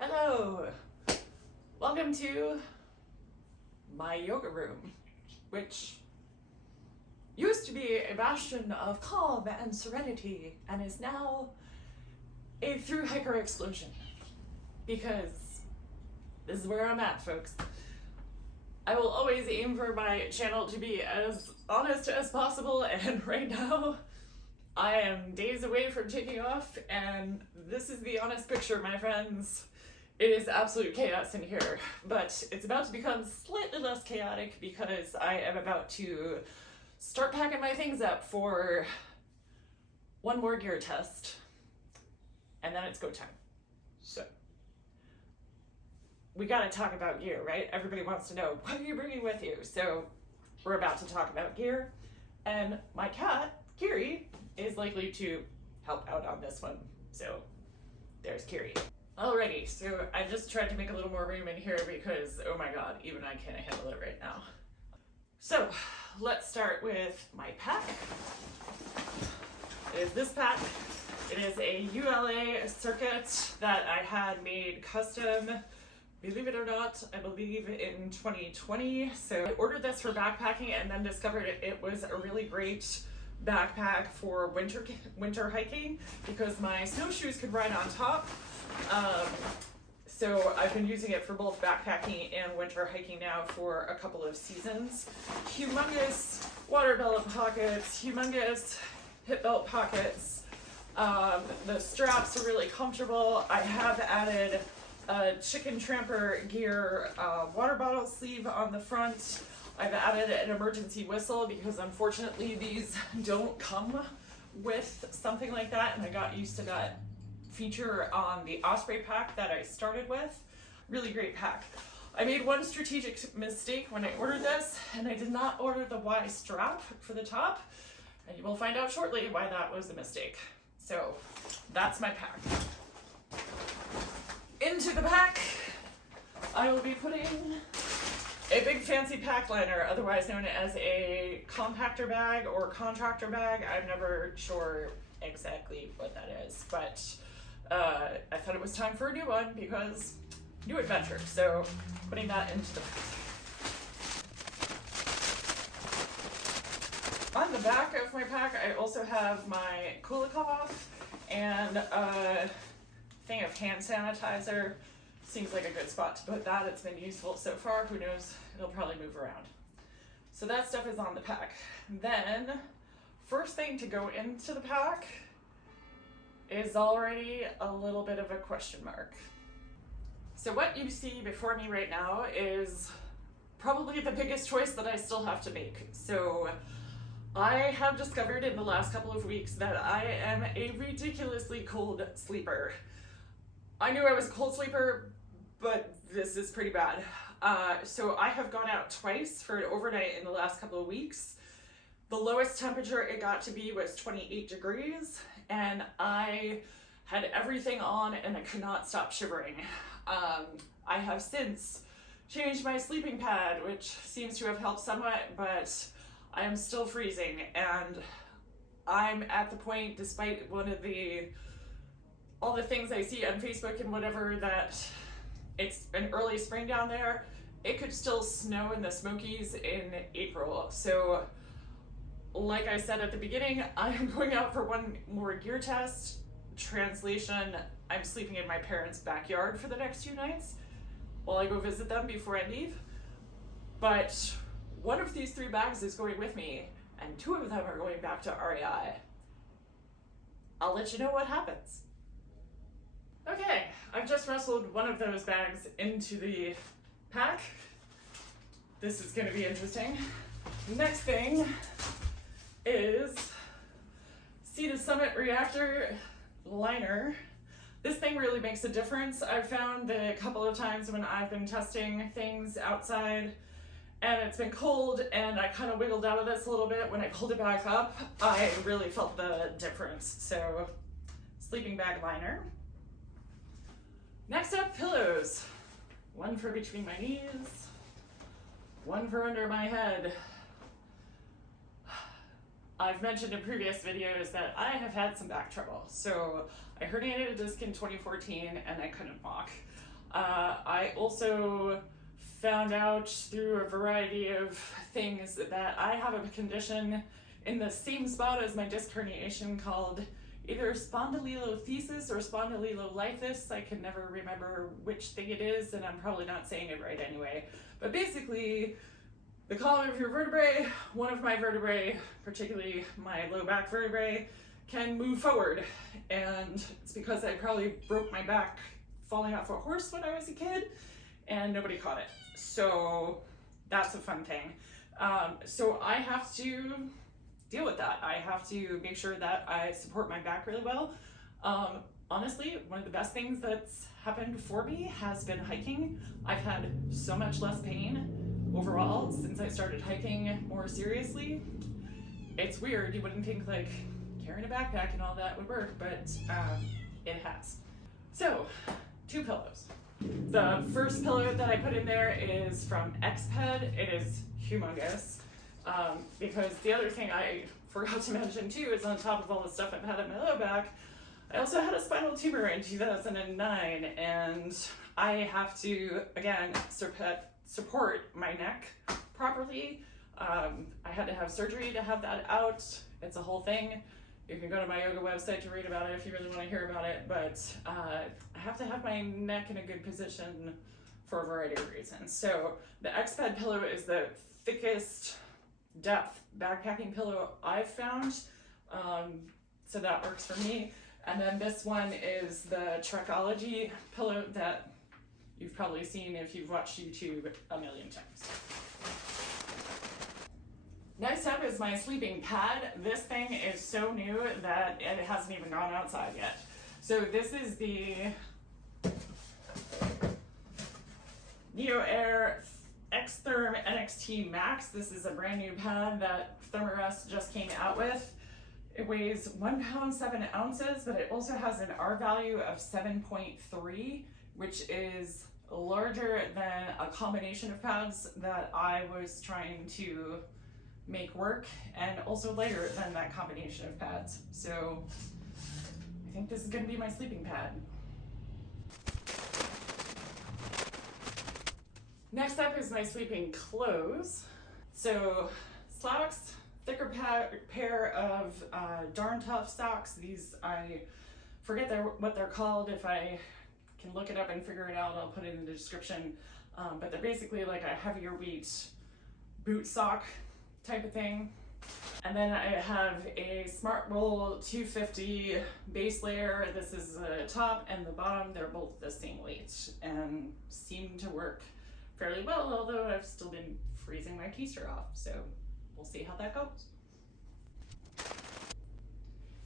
Hello! Welcome to my yoga room, which used to be a bastion of calm and serenity and is now a through hiker explosion. Because this is where I'm at, folks. I will always aim for my channel to be as honest as possible, and right now I am days away from taking off, and this is the honest picture, my friends. It is absolute chaos in here, but it's about to become slightly less chaotic because I am about to start packing my things up for one more gear test, and then it's go time. So, we gotta talk about gear, right? Everybody wants to know, what are you bringing with you? So, we're about to talk about gear, and my cat, Kiri, is likely to help out on this one. So, there's Kiri. Alrighty, so I just tried to make a little more room in here because, oh my god, even I can't handle it right now. So, let's start with my pack. It is this pack. It is a ULA circuit that I had made custom, believe it or not, I believe in 2020. So I ordered this for backpacking and then discovered it was a really great backpack for winter hiking because my snowshoes could ride on top. So I've been using it for both backpacking and winter hiking now for a couple of seasons. Humongous water belt pockets, humongous hip belt pockets. The straps are really comfortable. I have added a chicken tramper gear water bottle sleeve on the front. I've added an emergency whistle because unfortunately these don't come with something like that, and I got used to that feature on the Osprey pack that I started with. Really great pack. I made one strategic mistake when I ordered this, and I did not order the Y strap for the top, and you will find out shortly why that was a mistake. So that's my pack. Into the pack, I will be putting a big fancy pack liner, otherwise known as a compactor bag or contractor bag. I'm never sure exactly what that is, but I thought it was time for a new one because new adventure. So putting that into the on the back of my pack, I also have my Kulikov and a thing of hand sanitizer. Seems like a good spot to put that. It's been useful so far. Who knows? It'll probably move around. So that stuff is on the pack. Then, first thing to go into the pack is already a little bit of a question mark. So what you see before me right now is probably the biggest choice that I still have to make. So I have discovered in the last couple of weeks that I am a ridiculously cold sleeper. I knew I was a cold sleeper, but this is pretty bad. So I have gone out twice for an overnight in the last couple of weeks. The lowest temperature it got to be was 28 degrees, and I had everything on and I could not stop shivering. I have since changed my sleeping pad, which seems to have helped somewhat, but I am still freezing, and I'm at the point, despite all the things I see on Facebook and whatever, that it's an early spring down there. It could still snow in the Smokies in April. So like I said at the beginning, I'm going out for one more gear test. Translation, I'm sleeping in my parents' backyard for the next 2 nights while I go visit them before I leave. But one of these 3 bags is going with me, and 2 of them are going back to REI. I'll let you know what happens. Okay, I've just wrestled one of those bags into the pack. This is going to be interesting. Next thing is Sea to Summit Reactor liner. This thing really makes a difference. I've found that a couple of times when I've been testing things outside and it's been cold and I kind of wiggled out of this a little bit, when I pulled it back up, I really felt the difference. So, sleeping bag liner. Next up, pillows. One for between my knees, one for under my head. I've mentioned in previous videos that I have had some back trouble. So I herniated a disc in 2014 and I couldn't walk. I also found out through a variety of things that I have a condition in the same spot as my disc herniation called either spondylolisthesis or spondylolisthesis. I can never remember which thing it is, and I'm probably not saying it right anyway. But basically, the column of your vertebrae, one of my vertebrae, particularly my low back vertebrae, can move forward. And it's because I probably broke my back falling off a horse when I was a kid, and nobody caught it. So that's a fun thing. So I have to deal with that. I have to make sure that I support my back really well. Honestly, one of the best things that's happened for me has been hiking. I've had so much less pain overall since I started hiking more seriously. It's weird, you wouldn't think like carrying a backpack and all that would work, but it has. So, 2 pillows. The first pillow that I put in there is from Xped. It is humongous. Because the other thing I forgot to mention too is on top of all the stuff I've had in my low back, I also had a spinal tumor in 2009, and I have to, again, support my neck properly. I had to have surgery to have that out. It's a whole thing. You can go to my yoga website to read about it if you really want to hear about it, but I have to have my neck in a good position for a variety of reasons. So the Xped pillow is the thickest depth backpacking pillow I've found, so that works for me. And then this one is the Trekology pillow that you've probably seen if you've watched YouTube a million times. Next up is my sleeping pad. This thing is so new that it hasn't even gone outside yet. So this is the Neo Air X-Therm NXT Max. This is a brand new pad that Thermarest just came out with. It weighs 1 pound 7 ounces, but it also has an R value of 7.3, which is larger than a combination of pads that I was trying to make work, and also lighter than that combination of pads. So I think this is going to be my sleeping pad. Next up is my sleeping clothes. So socks, thicker pair of Darn Tough socks. These, I forget what they're called. If I can look it up and figure it out, I'll put it in the description. But they're basically like a heavier weight boot sock type of thing. And then I have a Smart Roll 250 base layer. This is the top and the bottom. They're both the same weight and seem to work fairly well, although I've still been freezing my keister off, so we'll see how that goes.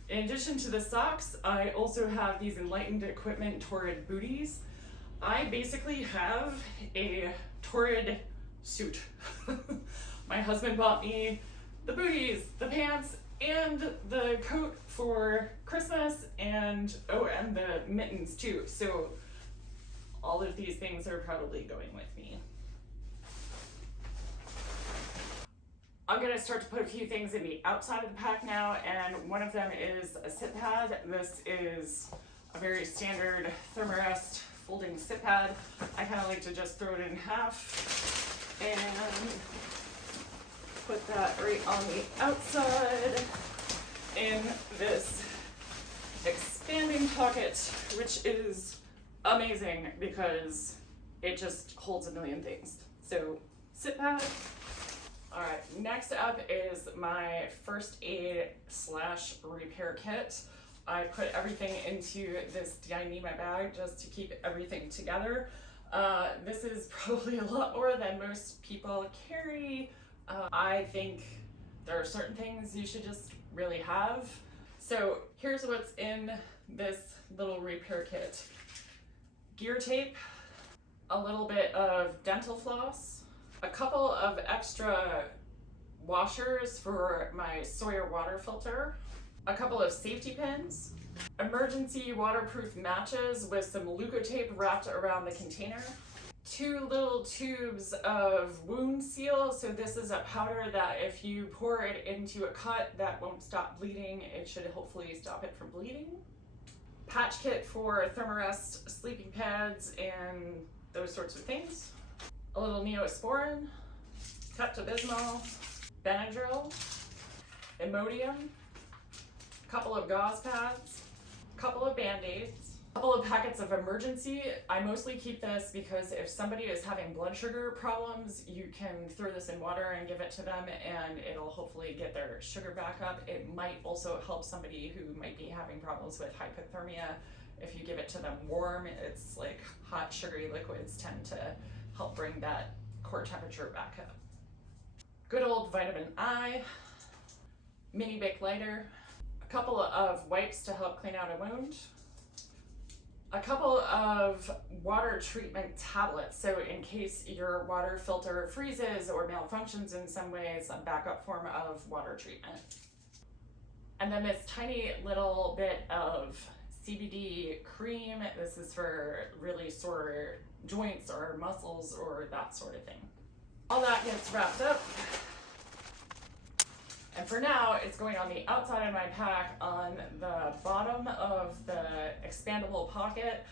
In addition to the socks, I also have these Enlightened Equipment Torrid booties. I basically have a Torrid suit. My husband bought me the booties, the pants, and the coat for Christmas, and the mittens too. So all of these things are probably going with me. I'm gonna start to put a few things in the outside of the pack now, and one of them is a sit pad. This is a very standard Thermarest folding sit pad. I kind of like to just throw it in half and put that right on the outside in this expanding pocket, which is amazing because it just holds a million things. So, sit pad. All right, next up is my first aid / repair kit. I put everything into this Dyneema bag just to keep everything together. This is probably a lot more than most people carry. I think there are certain things you should just really have. So here's what's in this little repair kit. Gear tape, a little bit of dental floss, a couple of extra washers for my Sawyer water filter, a couple of safety pins, emergency waterproof matches with some Leukotape wrapped around the container, 2 little tubes of wound seal. So this is a powder that if you pour it into a cut that won't stop bleeding, it should hopefully stop it from bleeding. patch kit for Thermarest sleeping pads and those sorts of things, a little Neosporin, Pepto-Bismol, Benadryl, Imodium, a couple of gauze pads, a couple of Band-Aids, a couple of packets of emergency. I mostly keep this because if somebody is having blood sugar problems, you can throw this in water and give it to them and it'll hopefully get their sugar back up. It might also help somebody who might be having problems with hypothermia. If you give it to them warm, it's like hot sugary liquids tend to help bring that core temperature back up. Good old vitamin I, mini Bic lighter, a couple of wipes to help clean out a wound, a couple of water treatment tablets, so in case your water filter freezes or malfunctions in some ways, a backup form of water treatment. And then this tiny little bit of CBD cream. This is for really sore joints or muscles or that sort of thing. All that gets wrapped up. And for now, it's going on the outside of my pack on the bottom of the expandable pocket.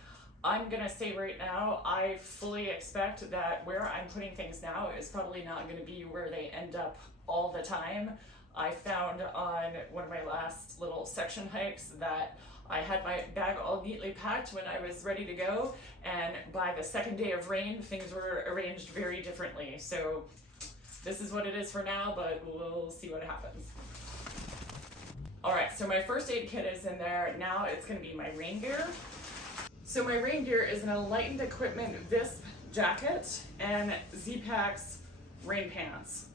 I'm gonna say right now, I fully expect that where I'm putting things now is probably not gonna be where they end up all the time. I found on one of my last little section hikes that I had my bag all neatly packed when I was ready to go, and by the second day of rain, things were arranged very differently. So this is what it is for now, but we'll see what happens. All right, so my first aid kit is in there. Now it's gonna be my rain gear. So my rain gear is an Enlightened Equipment Visp jacket and Z-Packs rain pants.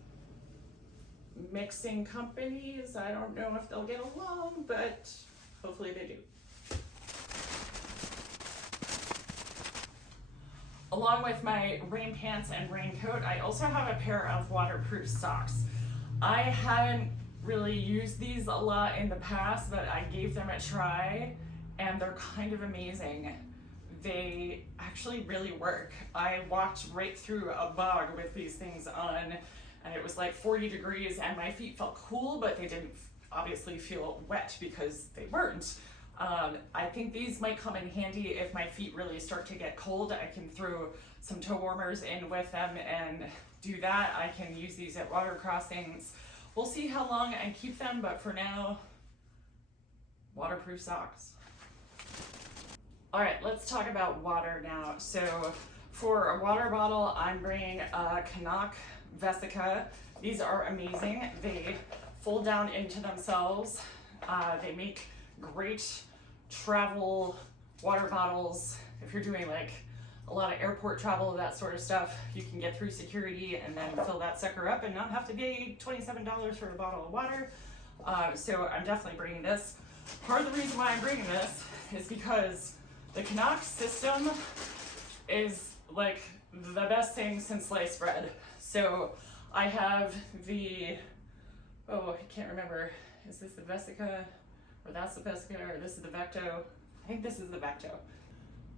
Mixing companies, I don't know if they'll get along, but hopefully they do. Along with my rain pants and raincoat, I also have a pair of waterproof socks. I hadn't really used these a lot in the past, but I gave them a try and they're kind of amazing. They actually really work. I walked right through a bog with these things on, and it was like 40 degrees and my feet felt cool, but they didn't obviously feel wet because they weren't. I think these might come in handy if my feet really start to get cold. I can throw some toe warmers in with them and do that. I can use these at water crossings. We'll see how long I keep them, but for now, waterproof socks. All right, let's talk about water now. So for a water bottle, I'm bringing a Canuck Vesica. These are amazing. They fold down into themselves. They make great travel water bottles. If you're doing like a lot of airport travel, that sort of stuff, you can get through security and then fill that sucker up and not have to pay $27 for a bottle of water. So I'm definitely bringing this. Part of the reason why I'm bringing this is because the Canuck system is like the best thing since sliced bread. So I have the, oh, I can't remember. Is this the Vesica? Or that's the Vesica, or this is the Vecto? I think this is the Vecto.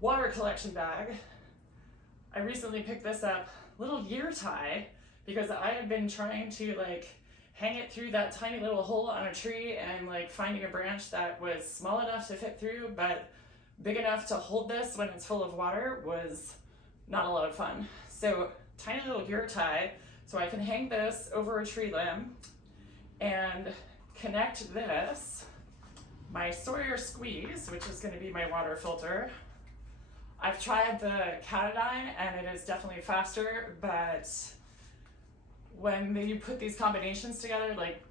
Water collection bag. I recently picked this up, little gear tie, because I had been trying to like hang it through that tiny little hole on a tree and like finding a branch that was small enough to fit through, but big enough to hold this when it's full of water was not a lot of fun. So tiny little gear tie, so I can hang this over a tree limb and connect this, my Sawyer Squeeze, which is going to be my water filter. I've tried the Catadine and it is definitely faster, but when you put these combinations together, like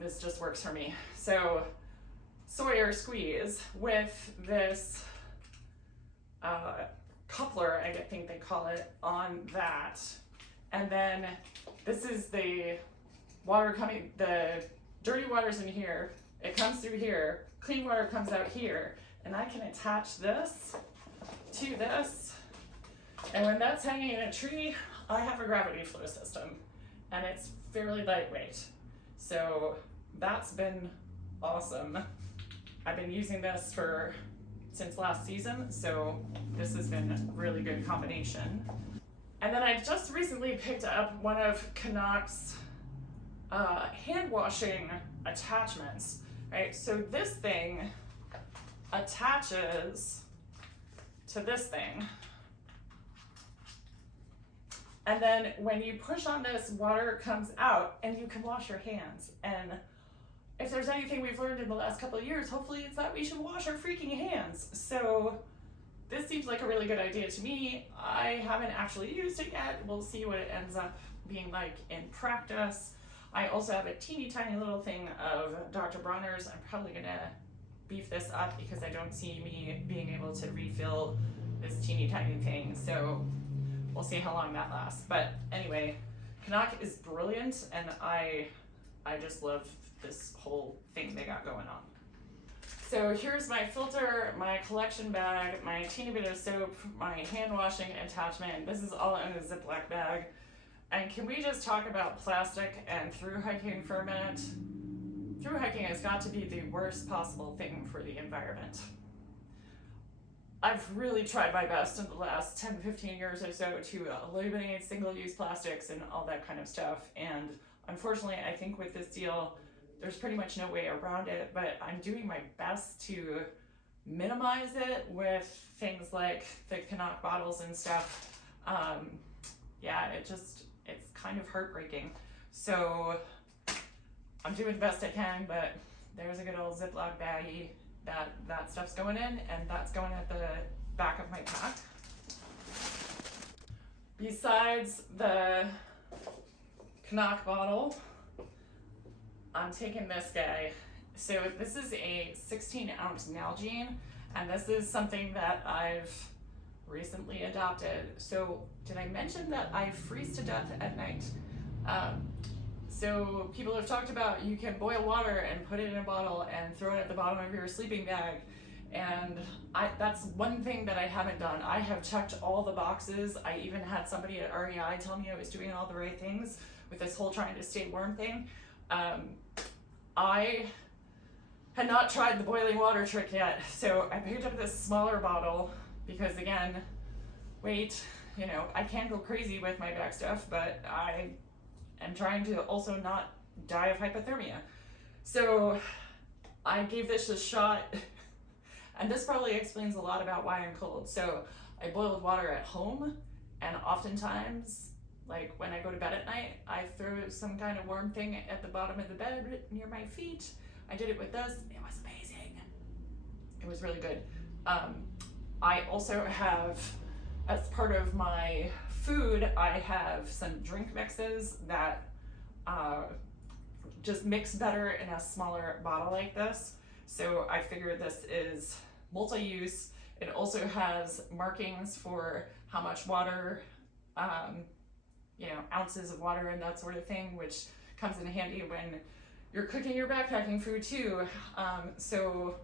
this just works for me. So Sawyer Squeeze with this coupler, I think they call it, on that. And then this is the water coming, the dirty water's in here, it comes through here, clean water comes out here, and I can attach this to this. And when that's hanging in a tree, I have a gravity flow system, and it's fairly lightweight. So that's been awesome. I've been using this since last season, so this has been a really good combination. And then I just recently picked up one of Canuck's hand washing attachments, right? So this thing attaches to this thing. And then when you push on this, water comes out and you can wash your hands. And if there's anything we've learned in the last couple of years, hopefully it's that we should wash our freaking hands. So this seems like a really good idea to me. I haven't actually used it yet. We'll see what it ends up being like in practice. I also have a teeny tiny little thing of Dr. Bronner's. I'm probably gonna beef this up because I don't see me being able to refill this teeny tiny thing. So we'll see how long that lasts. But anyway, Canuck is brilliant, and I just love this whole thing they got going on. So here's my filter, my collection bag, my teeny bit of soap, my hand washing attachment. This is all in a Ziploc bag. And can we just talk about plastic and through hiking for a minute? Through hiking has got to be the worst possible thing for the environment. I've really tried my best in the last 10, 15 years or so to eliminate single-use plastics and all that kind of stuff. And unfortunately, I think with this deal, there's pretty much no way around it, but I'm doing my best to minimize it with things like the Canuck bottles and stuff. Yeah, it's kind of heartbreaking. So I'm doing the best I can, but there's a good old Ziploc baggie that stuff's going in, and that's going at the back of my pack. Besides the Canuck bottle, I'm taking this guy. So this is a 16-ounce Nalgene, and this is something that I've recently adopted. So did I mention that I freeze to death at night? So people have talked about you can boil water and put it in a bottle and throw it at the bottom of your sleeping bag. And that's one thing that I haven't done. I have checked all the boxes. I even had somebody at REI tell me I was doing all the right things with this whole trying to stay warm thing. I had not tried the boiling water trick yet. So I picked up this smaller bottle because, again, weight, I can go crazy with my back stuff, but I am trying to also not die of hypothermia. So I gave this a shot, and this probably explains a lot about why I'm cold. So I boiled water at home, and oftentimes, like when I go to bed at night, I throw some kind of warm thing at the bottom of the bed near my feet. I did it with this. It was amazing. It was really good. I also have, as part of my food, I have some drink mixes that just mix better in a smaller bottle like this. So I figured this is multi-use. It also has markings for how much water, ounces of water and that sort of thing, which comes in handy when you're cooking your backpacking food too. So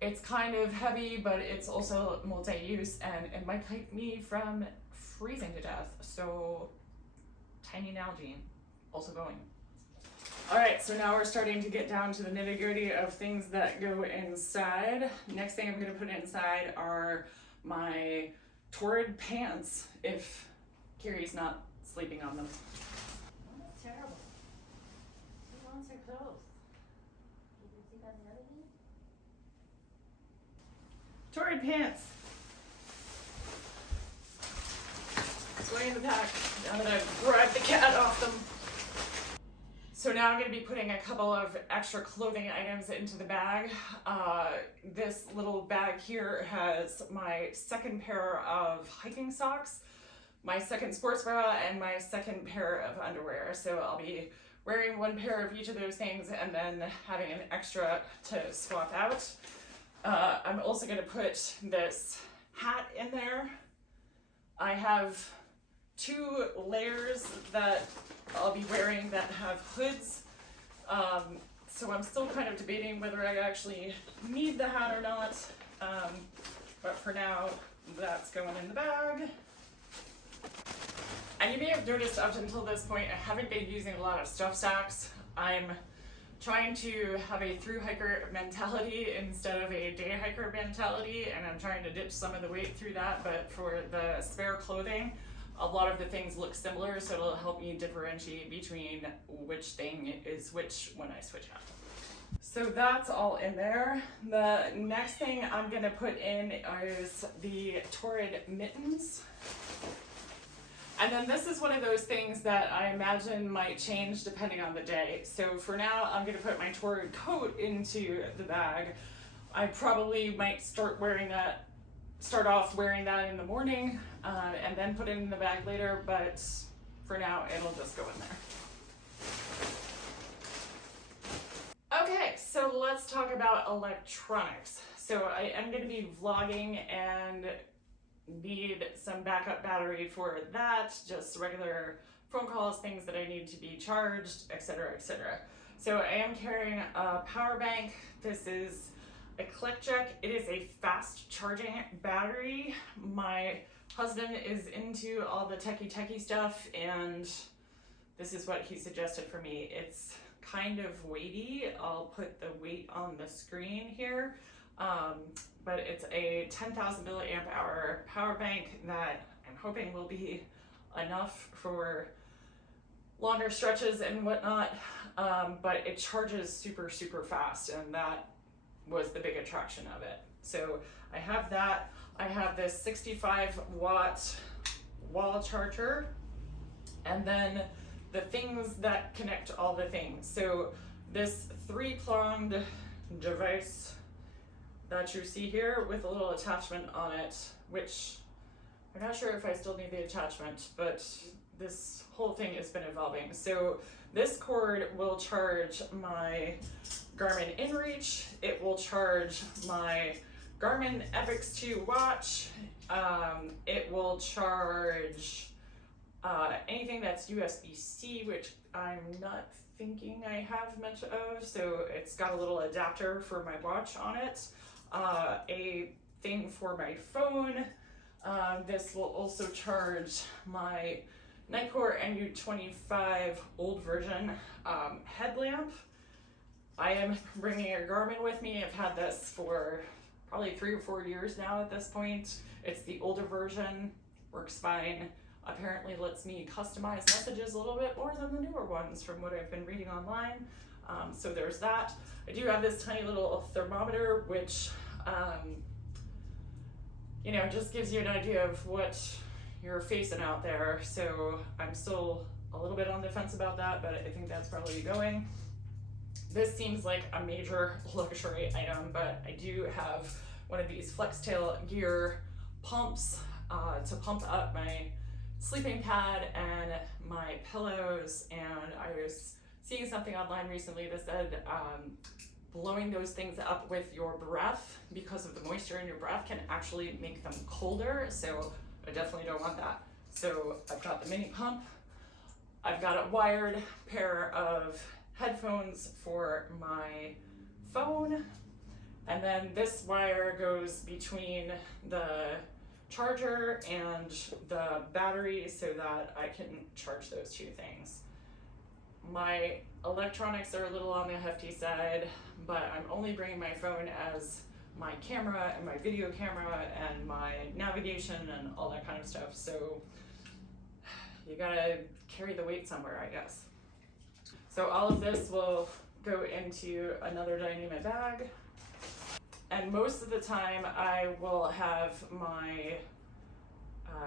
it's kind of heavy, but it's also multi-use, and it might keep me from freezing to death. So tiny Nalgene also going. All right, so now we're starting to get down to the nitty-gritty of things that go inside. Next thing I'm gonna put inside are my torrid pants, if Carrie's not sleeping on them. Oh, that's terrible. She wants her clothes. Did you think on the other hand? Torrid pants. Going in the pack now that I've grabbed the cat off them. So now I'm going to be putting a couple of extra clothing items into the bag. This little bag here has my second pair of hiking socks, my second sports bra, and my second pair of underwear. So I'll be wearing one pair of each of those things and then having an extra to swap out. I'm also going to put this hat in there. I have 2 layers that I'll be wearing that have hoods. So I'm still kind of debating whether I actually need the hat or not. But for now, that's going in the bag. And you may have noticed up until this point, I haven't been using a lot of stuff sacks. I'm trying to have a through hiker mentality instead of a day hiker mentality, and I'm trying to ditch some of the weight through that, but for the spare clothing, a lot of the things look similar, so it'll help me differentiate between which thing is which when I switch out. So So that's all in there. The next thing I'm gonna put in is the Torrid mittens. And then this is one of those things that I imagine might change depending on the day. So for now, I'm gonna put my Torrid coat into the bag. I probably might start off wearing that in the morning, and then put it in the bag later, but for now, it'll just go in there. Okay, so let's talk about electronics. So I am going to be vlogging and need some backup battery for that, just regular phone calls, things that I need to be charged, etc., etc. So I am carrying a power bank. This is a ClickJack. It is a fast charging battery. My husband is into all the techie stuff, and this is what he suggested for me. It's kind of weighty. I'll put the weight on the screen here, but it's a 10,000 milliamp hour power bank that I'm hoping will be enough for longer stretches and whatnot, but it charges super fast, and that was the big attraction of it. So I have that. I have this 65 watt wall charger, and then the things that connect all the things. So this 3-pronged device that you see here with a little attachment on it, which I'm not sure if I still need the attachment, but this whole thing has been evolving. So this cord will charge my Garmin InReach. It will charge my Garmin Epix 2 watch. It will charge anything that's USB-C, which I'm not thinking I have much of, so it's got a little adapter for my watch on it. A thing for my phone. This will also charge my Nitecore NU25 old version headlamp. I am bringing a Garmin with me. I've had this for probably 3 or 4 years now at this point. It's the older version, works fine. Apparently lets me customize messages a little bit more than the newer ones from what I've been reading online. So there's that. I do have this tiny little thermometer, which you know, just gives you an idea of what you're facing out there. So I'm still a little bit on the fence about that, but I think that's probably going. This seems like a major luxury item, but I do have one of these Flextail gear pumps to pump up my sleeping pad and my pillows, and I was seeing something online recently that said blowing those things up with your breath, because of the moisture in your breath, can actually make them colder, so I definitely don't want that. So I've got the mini pump, I've got a wired pair of headphones for my phone, and then this wire goes between the charger and the battery so that I can charge those two things. My electronics are a little on the hefty side, but I'm only bringing my phone as my camera and my video camera and my navigation and all that kind of stuff, so you gotta carry the weight somewhere, I guess. So all of this will go into another dynamic bag. And most of the time I will have my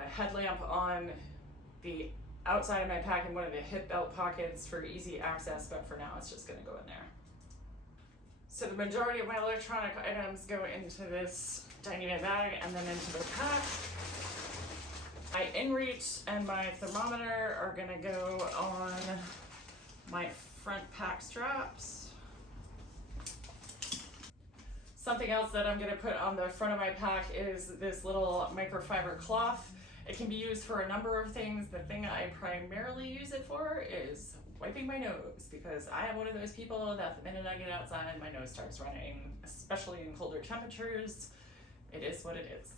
headlamp on the outside of my pack in one of the hip belt pockets for easy access, but for now it's just gonna go in there. So the majority of my electronic items go into this dynamic bag and then into the pack. My InReach and my thermometer are gonna go on my front pack straps. Something else that I'm gonna put on the front of my pack is this little microfiber cloth. It can be used for a number of things. The thing I primarily use it for is wiping my nose, because I am one of those people that the minute I get outside, my nose starts running, especially in colder temperatures. It is what it is.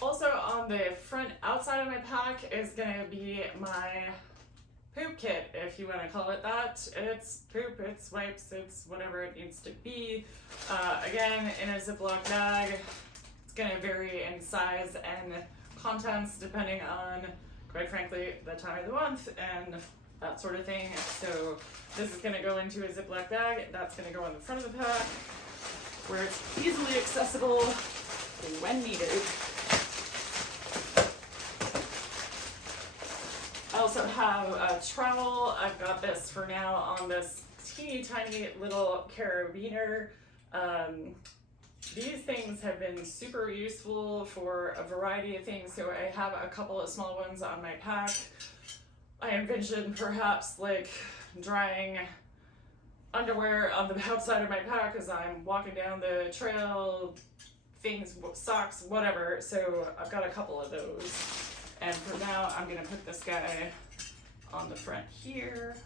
Also on the front outside of my pack is gonna be my poop kit, if you want to call it that. It's poop, it's wipes, it's whatever it needs to be. Again, in a Ziploc bag. It's going to vary in size and contents depending on, quite frankly, the time of the month and that sort of thing. So this is gonna go into a Ziploc bag. That's gonna go on the front of the pack where it's easily accessible when needed. I also have a trowel. I've got this for now on this teeny tiny little carabiner. These things have been super useful for a variety of things. So I have a couple of small ones on my pack. I envision perhaps like drying underwear on the outside of my pack as I'm walking down the trail, things, socks, whatever. So I've got a couple of those. And for now, I'm gonna put this guy on the front here.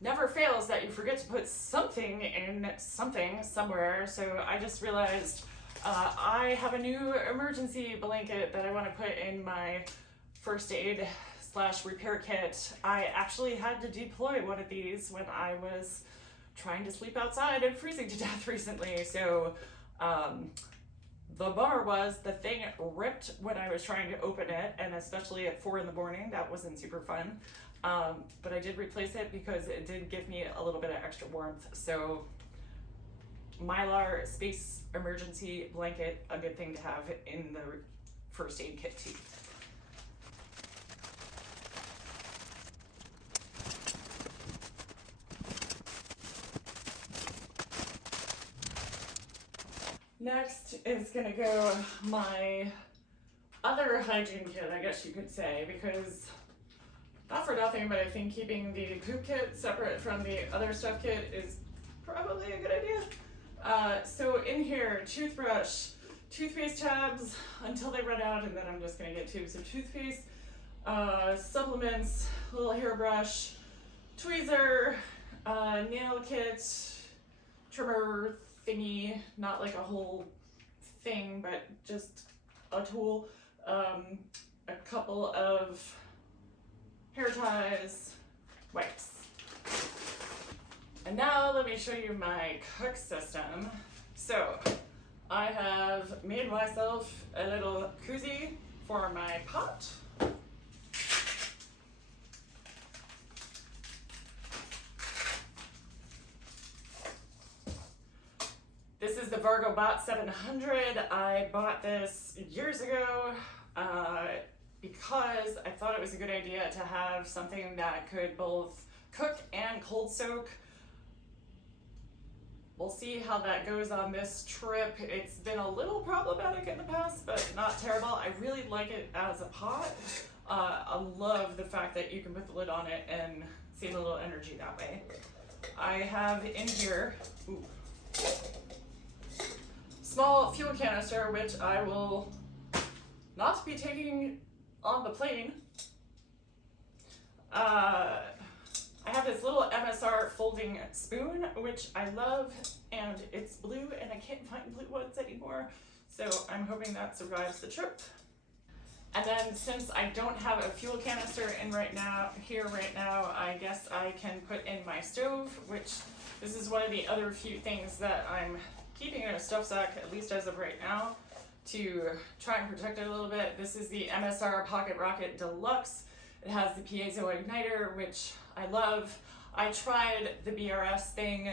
Never fails that you forget to put something in something somewhere. So I just realized I have a new emergency blanket that I want to put in my first aid / repair kit. I actually had to deploy one of these when I was trying to sleep outside and freezing to death recently. So the bummer was the thing ripped when I was trying to open it, and especially at 4 in the morning, that wasn't super fun. But I did replace it because it did give me a little bit of extra warmth. So Mylar space emergency blanket, a good thing to have in the first aid kit too. Next is gonna go my other hygiene kit, I guess you could say, because not for nothing, but I think keeping the poop kit separate from the other stuff kit is probably a good idea. So in here, toothbrush, toothpaste tabs until they run out, and then I'm just gonna get tubes of toothpaste, supplements, little hairbrush, tweezer, nail kit, trimmer thingy, not like a whole thing, but just a tool, a couple of hair ties, wipes. And now let me show you my cook system. So I have made myself a little koozie for my pot. This is the Vargo Bot 700. I bought this years ago because I thought it was a good idea to have something that could both cook and cold soak. We'll see how that goes on this trip. It's been a little problematic in the past, but not terrible. I really like it as a pot. I love the fact that you can put the lid on it and save a little energy that way. I have in here, small fuel canister, which I will not be taking on the plane. I have this little MSR folding spoon, which I love, and it's blue, and I can't find blue ones anymore, so I'm hoping that survives the trip. And then since I don't have a fuel canister in right now, I guess I can put in my stove, which this is one of the other few things that I'm keeping in a stuff sack, at least as of right now, to try and protect it a little bit. This is the MSR Pocket Rocket Deluxe. It has the piezo igniter, which I love. I tried the BRS thing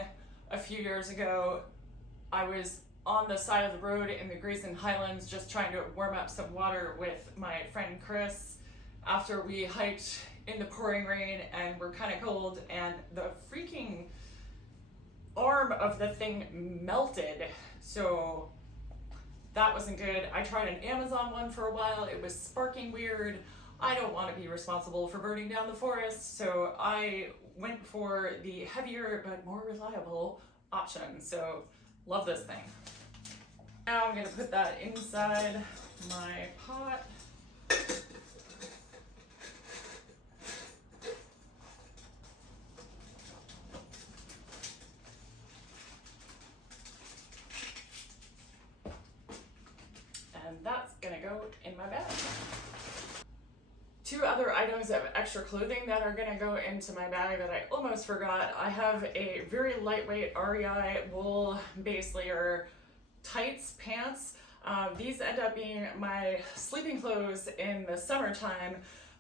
a few years ago. I was on the side of the road in the Grayson Highlands just trying to warm up some water with my friend Chris after we hiked in the pouring rain and we're kind of cold, and the freaking arm of the thing melted, so that wasn't good. I tried an Amazon one for a while. It was sparking weird. I don't want to be responsible for burning down the forest, so I went for the heavier but more reliable option. So love this thing. Now I'm going to put that inside my pot. And that's going to go in my bag. Two other items of extra clothing that are going to go into my bag that I almost forgot. I have a very lightweight REI wool base layer tights, pants. These end up being my sleeping clothes in the summertime,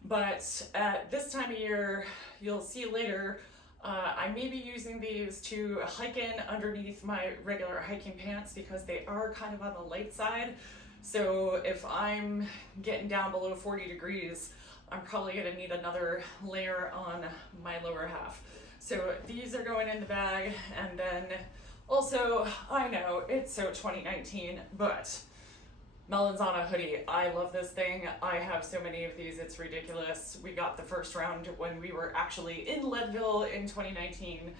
but at this time of year, you'll see later, I may be using these to hike in underneath my regular hiking pants because they are kind of on the light side. So if I'm getting down below 40 degrees, I'm probably gonna need another layer on my lower half. So these are going in the bag, and then also, I know it's so 2019, but Melons on a hoodie. I love this thing. I have so many of these, it's ridiculous. We got the first round when we were actually in Leadville in 2019,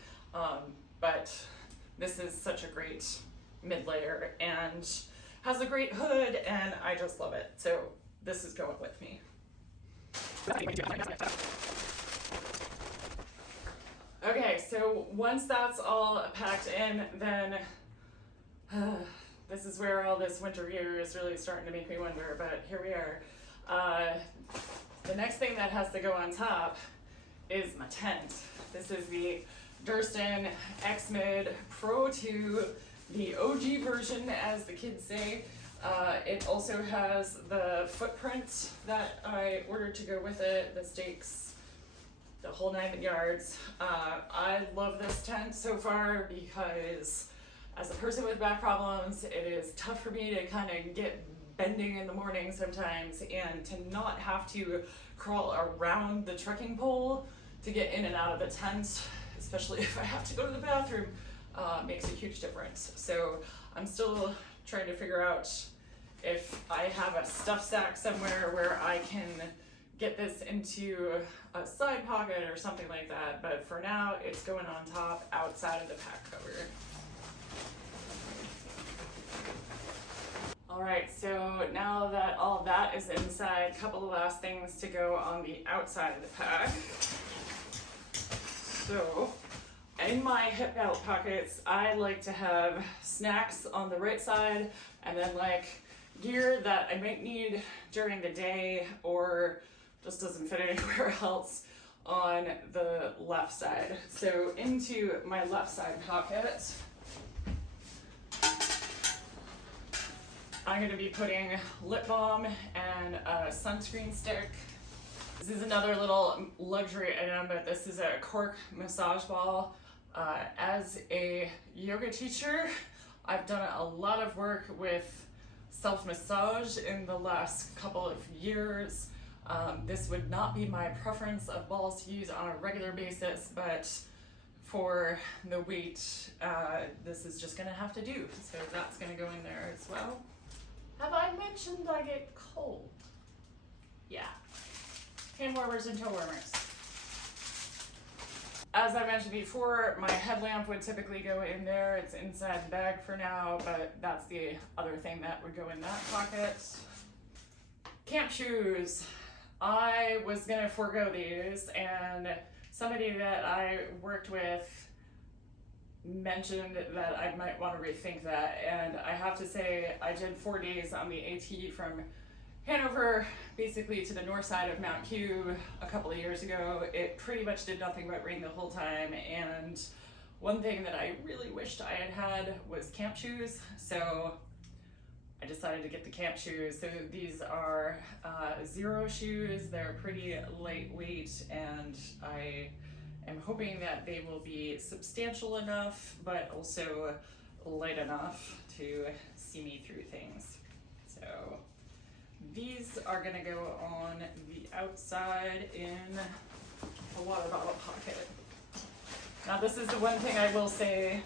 but this is such a great mid-layer and has a great hood, and I just love it. So this is going with me. Okay, so once that's all packed in, then this is where all this winter gear is really starting to make me wonder, but here we are. The next thing that has to go on top is my tent. This is the Durston X-Mid Pro 2, the OG version, as the kids say. It also has the footprint that I ordered to go with it, the stakes, the whole 9 yards. I love this tent so far because as a person with back problems, it is tough for me to kind of get bending in the morning sometimes, and to not have to crawl around the trekking pole to get in and out of the tent, especially if I have to go to the bathroom, makes a huge difference. So I'm still trying to figure out if I have a stuff sack somewhere where I can get this into a side pocket or something like that, but for now it's going on top outside of the pack cover. Alright, so now that all of that is inside, a couple of last things to go on the outside of the pack. So, in my hip belt pockets, I like to have snacks on the right side, and then like gear that I might need during the day or just doesn't fit anywhere else on the left side. So into my left side pocket, I'm going to be putting lip balm and a sunscreen stick. This is another little luxury item, but this is a cork massage ball. As a yoga teacher, I've done a lot of work with self-massage in the last couple of years. This would not be my preference of balls to use on a regular basis, but for the weight, this is just going to have to do. So that's going to go in there as well. Have I mentioned I get cold? Yeah. Hand warmers and toe warmers. As I mentioned before, my headlamp would typically go in there. It's inside the bag for now, but that's the other thing that would go in that pocket. Camp shoes. I was gonna forego these, and somebody that I worked with mentioned that I might want to rethink that, and I have to say I did 4 days on the AT from Hanover basically to the north side of Mount Cube a couple of years ago. It pretty much did nothing but rain the whole time, and one thing that I really wished I had was camp shoes, so I decided to get the camp shoes. So these are Zero shoes. They're pretty lightweight, and I am hoping that they will be substantial enough, but also light enough to see me through things. So these are gonna go on the outside in a water bottle pocket. Now this is the one thing I will say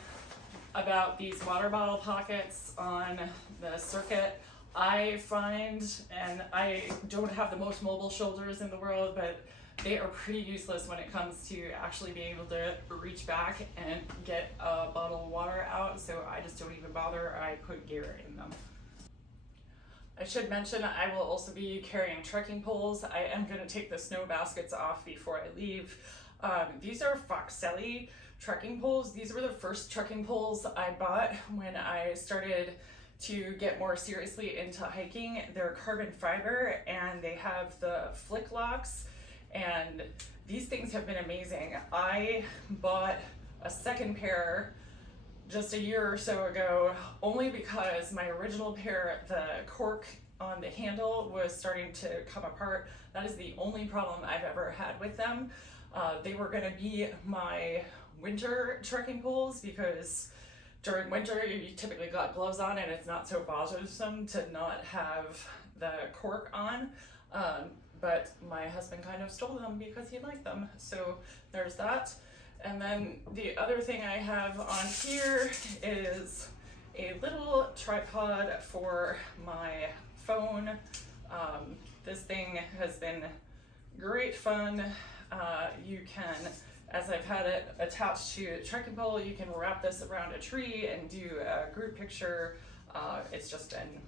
about these water bottle pockets on the circuit. I find, and I don't have the most mobile shoulders in the world, but they are pretty useless when it comes to actually being able to reach back and get a bottle of water out, so I just don't even bother. I put gear in them. I should mention I will also be carrying trekking poles. I am going to take the snow baskets off before I leave. These are Foxelli trekking poles. These were the first trekking poles I bought when I started to get more seriously into hiking. They're carbon fiber and they have the flick locks, and these things have been amazing. I bought a second pair just a year or so ago only because my original pair, the cork on the handle was starting to come apart. That is the only problem I've ever had with them. They were gonna be my winter trekking poles because during winter you typically got gloves on and it's not so bothersome to not have the cork on. But my husband kind of stole them because he liked them. So there's that. And then the other thing I have on here is a little tripod for my phone. This thing has been great fun. You can, as I've had it attached to a trekking pole, you can wrap this around a tree and do a group picture. It's just been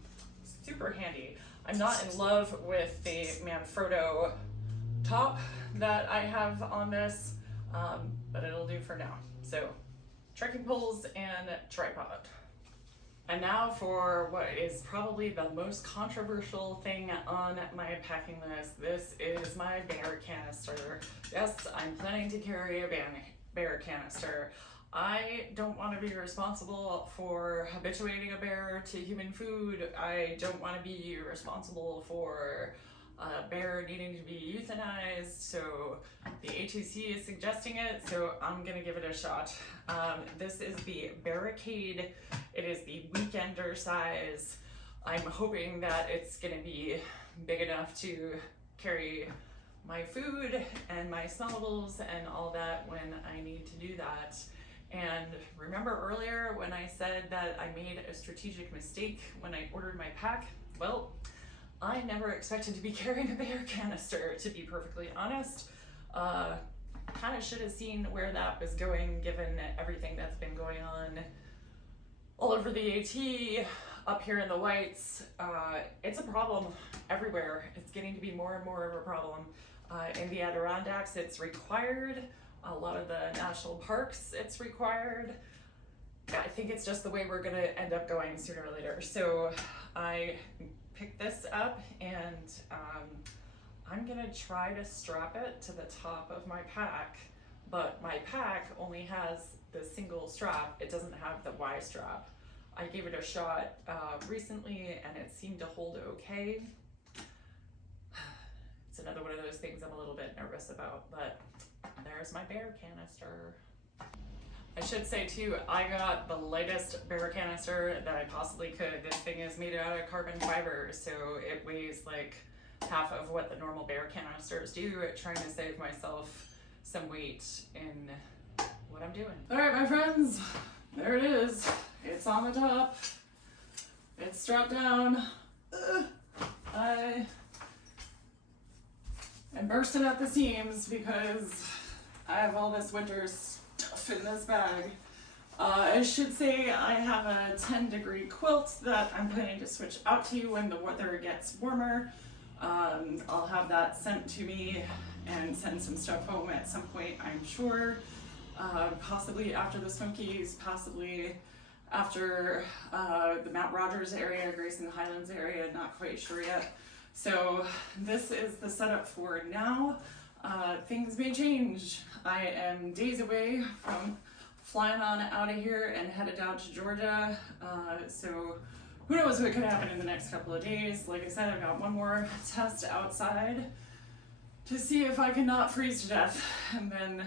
super handy. I'm not in love with the Manfrotto top that I have on this, but it'll do for now. So, trekking poles and tripod. And now for what is probably the most controversial thing on my packing list. This is my bear canister. Yes, I'm planning to carry a bear canister. I don't want to be responsible for habituating a bear to human food. I don't want to be responsible for a bear needing to be euthanized, so the ATC is suggesting it, so I'm gonna give it a shot. This is the Barricade. It is the weekender size. I'm hoping that it's gonna be big enough to carry my food and my smells and all that when I need to do that. And remember earlier when I said that I made a strategic mistake when I ordered my pack? Well, I never expected to be carrying a bear canister, to be perfectly honest. Kind of should have seen where that was going given everything that's been going on all over the AT, up here in the Whites. It's a problem everywhere. It's getting to be more and more of a problem. In the Adirondacks, it's required. A lot of the national parks, it's required. I think it's just the way we're gonna end up going sooner or later. So I picked this up and I'm gonna try to strap it to the top of my pack, but my pack only has the single strap. It doesn't have the Y strap. I gave it a shot recently and it seemed to hold okay. It's another one of those things I'm a little bit nervous about, but there's my bear canister. I should say too, I got the lightest bear canister that I possibly could. This thing is made out of carbon fiber, so it weighs like half of what the normal bear canisters do, trying to save myself some weight in what I'm doing. All right, my friends, there it is. It's on the top. It's strapped down. I am bursting at the seams because I have all this winter stuff in this bag. I should say I have a 10-degree quilt that I'm planning to switch out to when the weather gets warmer. I'll have that sent to me and send some stuff home at some point, I'm sure. Possibly after the Smokies, possibly after the Mount Rogers area, Grayson Highlands area, not quite sure yet. So this is the setup for now. Things may change. I am days away from flying on out of here and headed down to Georgia. So who knows what could happen in the next couple of days. Like I said, I've got one more test outside to see if I can not freeze to death. And then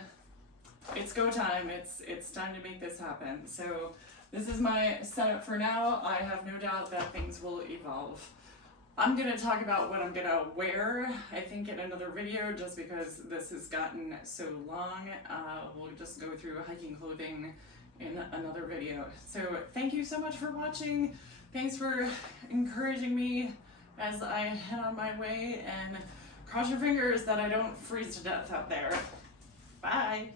it's go time. It's time to make this happen. So this is my setup for now. I have no doubt that things will evolve. I'm gonna talk about what I'm gonna wear, I think, in another video, just because this has gotten so long. We'll just go through hiking clothing in another video. So thank you so much for watching. Thanks for encouraging me as I head on my way, and cross your fingers that I don't freeze to death out there. Bye.